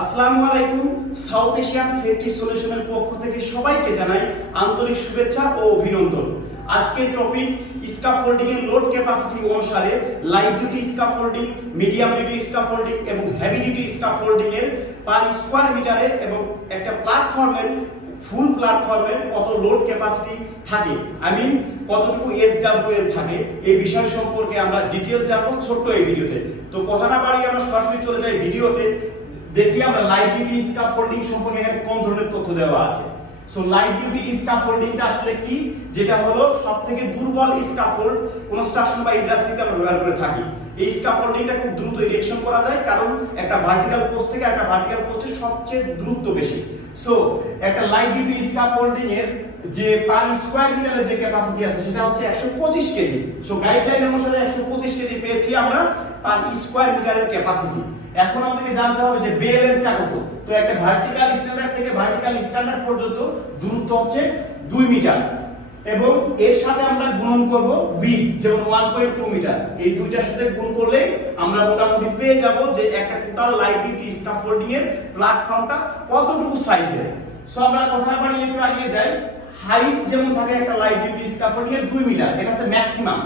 আসসালামু আলাইকুম। South Asian safety সলিউশনের পক্ষ থেকে সবাইকে জানাই আন্তরিক শুভেচ্ছা ও অভিনন্দন। আজকের টপিক স্কাফোল্ডিং এর লোড ক্যাপাসিটি অনুসারে light duty scaffolding medium duty scaffolding এবং হেভি ডিউটি স্কাফোল্ডিং এর পার স্কোয়ার মিটারে এবং একটা প্ল্যাটফর্মের ফুল প্ল্যাটফর্মের কত লোড ক্যাপাসিটি থাকে। আই মিন কতটুকু এসডব্লিউএল থাকে, এই বিষয় সম্পর্কে আমরা ডিটেল জানব ছোট্ট এই ভিডিওতে। তো কথা না বাড়িয়ে আমরা সরাসরি চলে যাই ভিডিওতে। দেখি আমরা লাইট ডিউটি স্কাফোল্ডিং সম্পর্কে এখানে কোন ধরনের তথ্য দেওয়া আছে। সো লাইট ডিউটি স্কাফোল্ডিংটা আসলে কি? যেটা হলো সবথেকে দুর্বল স্কাফোল্ড কনস্ট্রাকশন বা ইন্ডাস্ট্রিতে আমরা ব্যবহার করে থাকি। এই স্কাফোল্ডিংটা খুব দ্রুত ইরেকশন করা যায়, কারণ একটা ভার্টিক্যাল পোস্ট থেকে একটা ভার্টিক্যাল পোস্টে সবচেয়ে দ্রুত বেশি। সো একটা লাইট ডিউটি স্কাফোল্ডিং এর যে পার স্কোয়ার মিটারের যে ক্যাপাসিটি আছে, সেটা হচ্ছে 125 কেজি। সো গাইডলাইন অনুসারে 125 কেজি পেয়েছি আমরা পার স্কোয়ার মিটারের ক্যাপাসিটি এখন আমাদেরকে জানতে হবে যে বে লেন্থটা কত তো একটা ভার্টিক্যাল স্ট্যান্ডার্ড থেকে ভার্টিক্যাল স্ট্যান্ডার্ড পর্যন্ত দূরত্ব হচ্ছে 2 মিটার। এবং এর সাথে আমরা গুণন করব ভি যেমন 1.2 মিটার। এই দুইটার সাথে গুণ করলে আমরা মোটামুটি পেয়ে যাব যে একটা টোটাল লাইট স্কাফোল্ডিং এর প্ল্যাটফর্মটা কতটুকু সাইজের সো আমরা কথা বাড়িয়ে একটু আগিয়ে যাই। হাইট যেমন থাকে একটা লাইট ডিউটি স্কাফোল্ডিং এর 2 মিটার এটা হচ্ছে maximum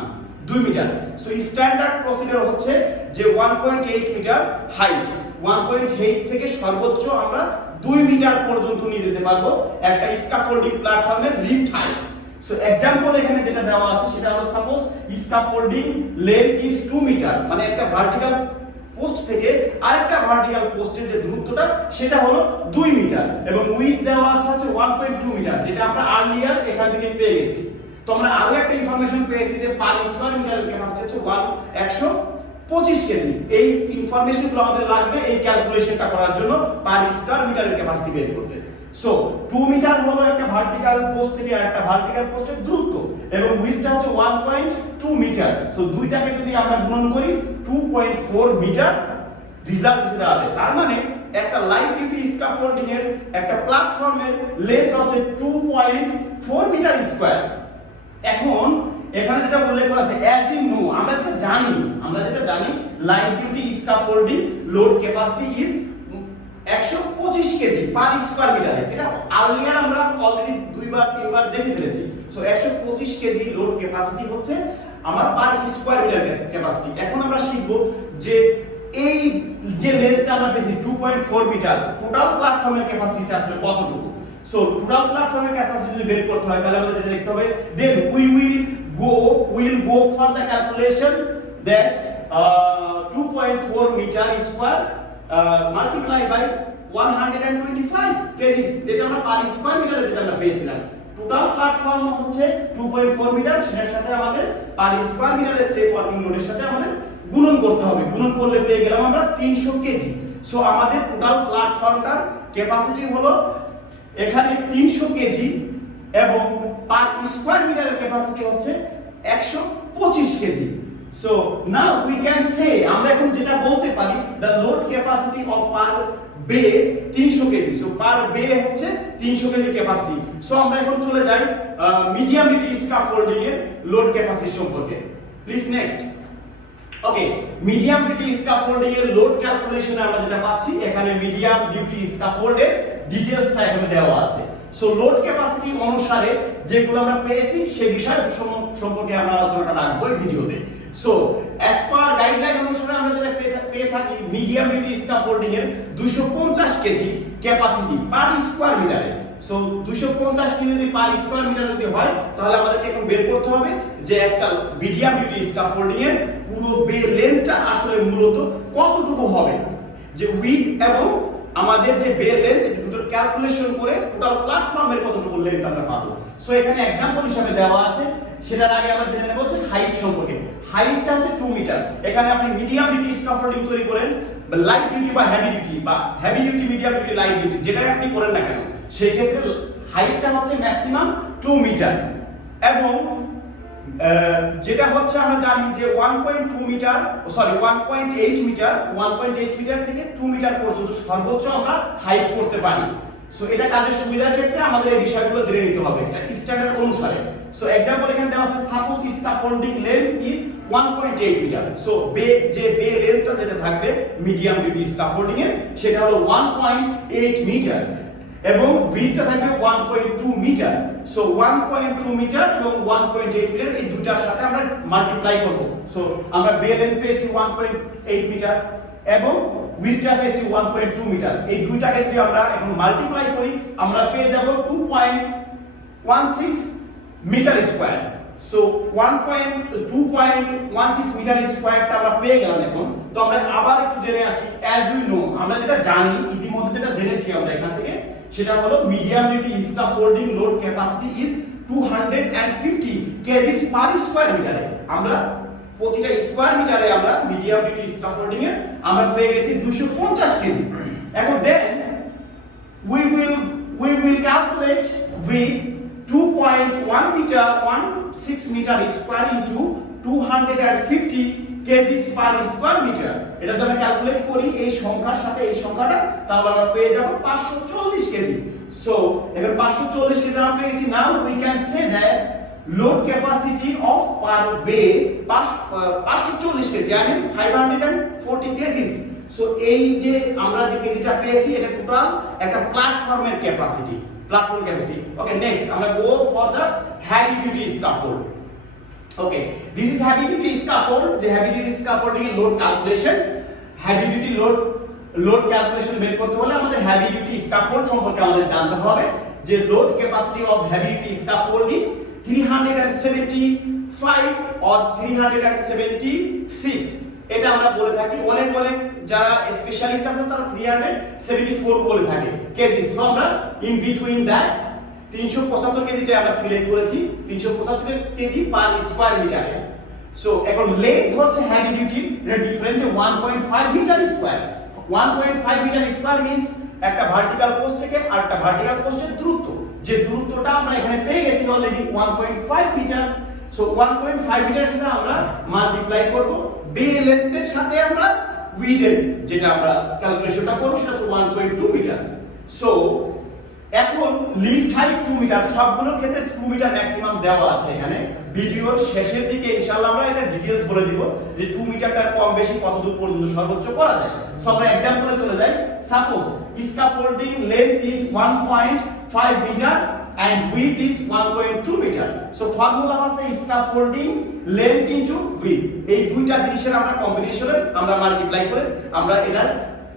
2 metre so standard procedure হচ্ছে যে 1.8 মিটার হাইট 1.8 থেকে সর্বোচ্চ আমরা 2 মিটার পর্যন্ত নিয়ে যেতে পারব একটা স্কাফোল্ডিং প্ল্যাটফর্মের লিফট হাইট সো এক্সাম্পল এখানে যেটা দেওয়া আছে সেটা হলো suppose scaffolding length is 2 metre মানে একটা ভার্টিক্যাল পোস্ট থেকে আরেকটা ভার্টিক্যাল পোস্টের যে দূরত্বটা, সেটা হলো 2 মিটার এবং উইথ দেওয়া আছে হচ্ছে 1.2 মিটার যেটা আমরা আর্লিয়ার এখান থেকে পেয়ে গেছি। তো আমরা আরও একটা ইনফরমেশন পেয়েছি যে পার স্কয়ার মিটারের ক্যাপাসিটি হচ্ছে 1 125 কেজি এই ইনফরমেশনগুলো আমাদের লাগবে এই ক্যালকুলেশনটা করার জন্য পার স্কয়ার মিটারের ক্যাপাসিটি বের করতে। সো 2 মিটার হলো একটা ভার্টিক্যাল পোস্ট থেকে আরেকটা ভার্টিক্যাল পোস্টের দূরত্ব। এবং উইথটা হচ্ছে 1.2 মিটার সো দুইটাকে যদি আমরা গুণন করি 2.4 মিটার রিজাল্ট দাঁড়াবে। তার মানে একটা লাইট ডিউটি স্কাফোল্ডিং এর, একটা প্ল্যাটফর্মের লেন্থ হচ্ছে 2.4 মিটার স্কয়ার এখন, এখানে যেটা উল্লেখ করা আছে অ্যাজ ইন নো আমরা যেটা জানি, আমরা যেটা জানি light duty scaffolding load capacity is 125 kg per square মিটারে এটা আর্লিয়ার আমরা অলরেডি দুইবার, তিনবার দেখে ফেলেছি। সো 125 কেজি লোড ক্যাপাসিটি হচ্ছে আমার পার স্কয়ার মিটার ক্যাপাসিটি এখন আমরা শিখব যে এই যে লেন্থটা আমরা পেয়েছি 2.4 মিটার টোটাল প্ল্যাটফর্মের ক্যাপাসিটিটা আসলে কতটুকু? সো টোটাল প্ল্যাটফর্মের ক্যাপাসিটি যদি বের করতে হয়, তাহলে আমাদের দেখতে হবে। Then we will go will go for the calculation that 2.4 metre square multiply by 125 kgs যেটা আমরা পার স্কয়ার মিটারে যেটা আমরা পেয়েছিলাম। টোটাল প্ল্যাটফর্ম হচ্ছে 2.4 মিটার সেটার সাথে আমাদের পার স্কয়ার মিটারের সেফ ওয়ার্কিং লোডের সাথে আমাদের গুণন করতে হবে। গুণন করলে পেয়ে গেলাম আমরা 300 কেজি। সো আমাদের টোটাল প্ল্যাটফর্মটার ক্যাপাসিটি হলো এখানে 300 কেজি এবং পার স্কয়ার মিটারের ক্যাপাসিটি হচ্ছে 125 kg. So now we can say আমরা এখন যেটা বলতে পারি the load capacity of per bay 300 kg. So পার বে হচ্ছে 300 কেজি ক্যাপাসিটি সো আমরা এখন চলে যাই মিডিয়াম ডিউটি স্কাফোল্ডিং এর লোড ক্যাপাসিটি সম্পর্কে। Please next okay medium duty scaffolding এর লোড ক্যালকুলেশনে আমরা যেটা পাচ্ছি, এখানে মিডিয়াম ডিউটি স্কাফোল্ডের ডিটেইলসটা এখানে দেওয়া আছে। সো লোড ক্যাপাসিটি অনুসারে যেগুলো আমরা পেয়েছি সেই বিষয় সম্পর্কে আমরা আলোচনাটা রাখব এই ভিডিওতে। সো অ্যাজ পার গাইডলাইন অনুসারে আমরা যেটা পেয়ে- থাকি মিডিয়াম ডিউটি স্কাফোল্ডিং এর 250 কেজি ক্যাপাসিটি পার স্কয়ার মিটারে সো 250 কেজি যদি পার স্কয়ার মিটার যদি হয়, তাহলে আমাদেরকে এখন বের করতে হবে যে একটা মিডিয়াম ডিউটি স্কাফোল্ডিং এর পুরো বে লেন্থটা আসলে মূলত কতটুকু হবে। যে উইথ এবং আমাদের যে বে লেন্থ দুটো ক্যালকুলেশন করে টোটাল প্ল্যাটফর্মের কতটুকু লেন্থ আমরা পাবো। সো এখানে এক্সাম্পল হিসেবে দেওয়া আছে। সেটার আগে আমরা জেনে নেব যে হাইট সম্পর্কে। হাইটটা হচ্ছে 2 মিটার এখানে আপনি মিডিয়াম ডিউটি স্কাফোল্ডিং তৈরি করেন, বা লাইট ডিউটি বা হেভি ডিউটি বা heavy duty medium duty light duty যেটাই আপনি করেন না কেন সেই ক্ষেত্রে হাইটটা হচ্ছে ম্যাক্সিমাম 2 মিটার এবং যেটা হচ্ছে আমরা জানি যে one point two metre sorry one point eight metre one point eight metre থেকে টু মিটার পর্যন্ত সর্বোচ্চ আমরা হাইট করতে পারি। সো এটা কাজের সুবিধার ক্ষেত্রে আমাদের এই বিষয়গুলো জেনে নিতে হবে, এটা স্ট্যান্ডার্ড অনুসারে। সো এক্সাম্পল এখানে দেওয়া আছে suppose scaffolding length is 1.8 metre. So bay যে বে লেন্থটা যেটা থাকবে মিডিয়াম বিউটি স্কাফোল্ডিং এর, সেটা হলো 1.8 মিটার। এবং উইথটা থাকবে 1.2 মিটার সো 1.2 মিটার এবং 1.8 মিটার এই দুটার সাথে আমরা মাল্টিপ্লাই করব। সো আমরা বে লেন্থ পেয়েছি 1.8 মিটার এবং উইথটা পেয়েছি 1.2 মিটার এই দুইটাকে যদি আমরা এখন মাল্টিপ্লাই করি, আমরা পেয়ে যাব 2.16 মিটার স্কয়ার সো 1.2.16 মিটার স্কয়ারটা আমরা পেয়ে গেলাম এখন। তো আমরা আবার একটু জেনে আসি অ্যাজ উই নো আমরা যেটা জানি, ইতিমধ্যে যেটা জেনেছি আমরা এখান থেকে সেটা হলো medium duty scaffolding load capacity is 250 kgs per square মিটারে আমরা প্রতিটা স্কয়ার মিটারে আমরা মিডিয়াম ডিউটি স্ক্যাফোল্ডিং এ আমরা পেয়ে গেছি 250 কেজি এখন then we will we will calculate with 2.1 meter 16 meter square into 250 kg per square metre এটা যদি আমি ক্যালকুলেট করি, এই সংখ্যার সাথে এই সংখ্যাটা, তাহলে আমরা পেয়ে যাব 540 কেজি। সো এবার 540 কেজি আমরা পেয়েছি। Now we can say that load capacity of per bay 540 kg I mean 540 kg so এই যে আমরা যে কেজিটা পেয়েছি, এটা টোটাল একটা প্ল্যাটফর্মের capacity platform capacity okay next আমরা go for the heavy duty scaffold okay this is heavy duty scaffold যে হেভি ডিউটি এর load calculation duty load load calculation বের করতে হলে আমাদের হেভি ডিউটি সম্পর্কে আমাদের জানতে হবে। যে load capacity of heavy duty scaffolding 375 or 376 এটা আমরা বলে থাকি। অনেক অনেক যারা স্পেশালিস্ট আছে, তারা 374 বলে থাকে। কেজি সো আমরা ইন বিটুইন দ্যাট 375 কেজিটা আমরা সিলেক্ট করেছি 375 কেজি পার স্কয়ার মিটারে সো এখন লেন্থ হচ্ছে হেভি ডিউটি এটা different 1.5 metre square 1.5 metre square means একটা ভার্টিক্যাল পোস্ট থেকে আরেকটা ভার্টিক্যাল পোস্টের দূরত্ব। যে দূরত্বটা আমরা এখানে পেয়ে গেছি অলরেডি 1.5 মিটার সো 1.5 মিটার সাথে আমরা মাল্টিপ্লাই করব। বে লেন্থের সাথে আমরা উইডের যেটা আমরা ক্যালকুলেশনটা করব, সেটা হচ্ছে 1.2 মিটার সো এখন লিফট হাইট 2 মিটার সবগুলোর ক্ষেত্রে 2 মিটার ম্যাক্সিমাম দেওয়া আছে এখানে। ভিডিওর শেষের দিকে ইনশাআল্লাহ আমরা এটা ডিটেইলস বলে দিব যে 2 মিটারটা কম বেশি কতদূর পর্যন্ত সর্বোচ্চ করা যায়। সো আমরা एग्जांपलে চলে যাই। Suppose scaffolding length is one point five metre and width is one point two metre so formula হচ্ছে স্ক্যাফোল্ডিং লেন্থ ইনটু উইথ এই দুইটা জিনিসের আমরা কম্বিনেশনে আমরা মাল্টিপ্লাই করে আমরা এটার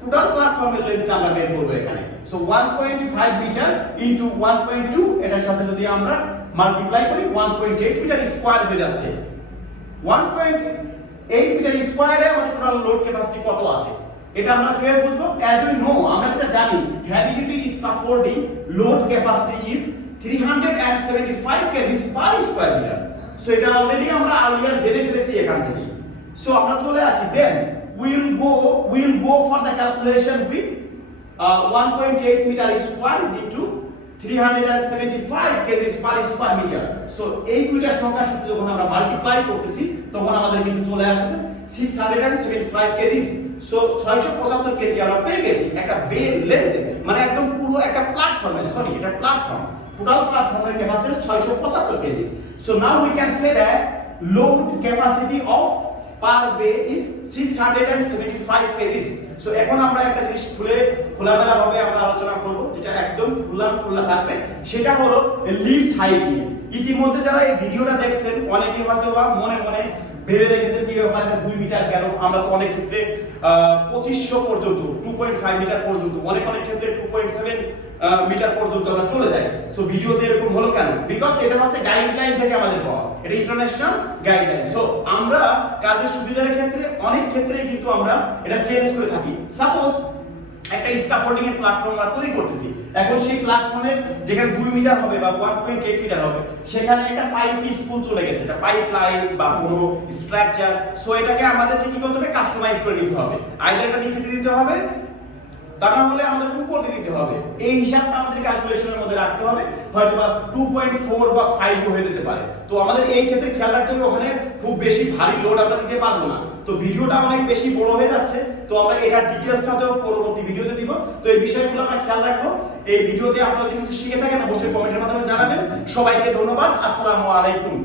টোটাল প্ল্যাটফর্মের লেন্থটা আমরা বের করব এখানে। সো 1.5 মিটার ইনটু 1.2 এটার সাথে যদি আমরা মাল্টিপ্লাই করি 1.8 মিটার স্কয়ার হয়ে যাচ্ছে। 1.8 মিটার স্কয়ারে আমাদের টোটাল লোড ক্যাপাসিটি কত আছে? এটা আমরা কীভাবে বুঝব? অ্যাজ উই নো আমরা যেটা জানি duty scaffolding load capacity is 375 kgs per square metre so এটা অলরেডি আমরা আর্লিয়ার জেনে ফেলেছি এখান থেকে। সো আমরা চলে আসি then will go will go for the calculation with uh, 1.8 meter square into 375 kg per square metre so এই দুইটা সংখ্যার সাথে যখন আমরা মাল্টিপ্লাই করতেছি তখন আমাদের কিন্তু চলে আসছে 675 কেজি সো 675 কেজি আমরা পেয়ে গেছি একটা বেল লেন্থ মানে একদম পুরো একটা প্ল্যাটফর্মে সরি এটা প্ল্যাটফর্ম টোটাল প্ল্যাটফর্মের capacity 675 kg so now we can say that load capacity of per bay is 675 KGs so এখন আমরা একটা জিনিস খুলে খোলামেলা ভাবে আমরা আলোচনা করব, যেটা একদম খোলা খোলা থাকবে। সেটা হলো, লিফট হাইট নিয়ে ইতিমধ্যে যারা এই ভিডিওটা দেখছেন, অনেকেই হয়তো বা মনে মনে ভেবে রেখেছেন কি ব্যাপার দুই মিটার কেন আমরা তো অনেক ক্ষেত্রে পঁচিশশো পর্যন্ত টু পয়েন্ট ফাইভ মিটার পর্যন্ত, অনেক অনেক ক্ষেত্রে টু পয়েন্ট সেভেন মিটার পর্যন্ত আমরা চলে যাই। তো ভিডিওতে এরকম হলো কেন? বিকজ এটা হচ্ছে গাইডলাইন থেকে আমাদের পাওয়া। এটা ইন্টারন্যাশনাল গাইডলাইন সো আমরা কাজের সুবিধার ক্ষেত্রে, অনেক ক্ষেত্রে কিন্তু আমরা এটা চেঞ্জ করে থাকি। সাপোজ একটা স্ক্যাফোল্ডিং এর প্ল্যাটফর্ম আমরা তৈরি করতেছি। এখন সেই প্ল্যাটফর্মে যেখানে 2 মিটার হবে বা 1.8 মিটার হবে, সেখানে একটা পাইপ স্কুল চলে গেছে। এটা পাইপ লাইন বা কোনো স্ট্রাকচার সো এটাকে আমাদেরকে কি করতে হবে? কাস্টমাইজ করে নিতে হবে। আইদার এটা নিচে দিতে হবে তা না হলে আমাদের দিতে হবে। এই হিসাবটা আমাদের ক্যালকুলেশনের মধ্যে রাখতে হবে হয়তো বা টু পয়েন্ট ফোর বা ফাইভ হয়ে যেতে পারে। তো আমাদের এই ক্ষেত্রে খেয়াল রাখতে হবে, ওখানে খুব বেশি ভারী লোড আমরা দিতে পারব না। তো ভিডিওটা অনেক বেশি বড় হয়ে যাচ্ছে, তো আমরা এটা ডিটেলসটা হয়তো পরবর্তী ভিডিওতে দিব। তো এই বিষয়গুলো আমরা খেয়াল রাখব। এই ভিডিওতে আপনারা যদি কিছু শিখে থাকেন, অবশ্যই কমেন্টের মাধ্যমে জানাবেন। সবাইকে ধন্যবাদ। আসসালামু আলাইকুম।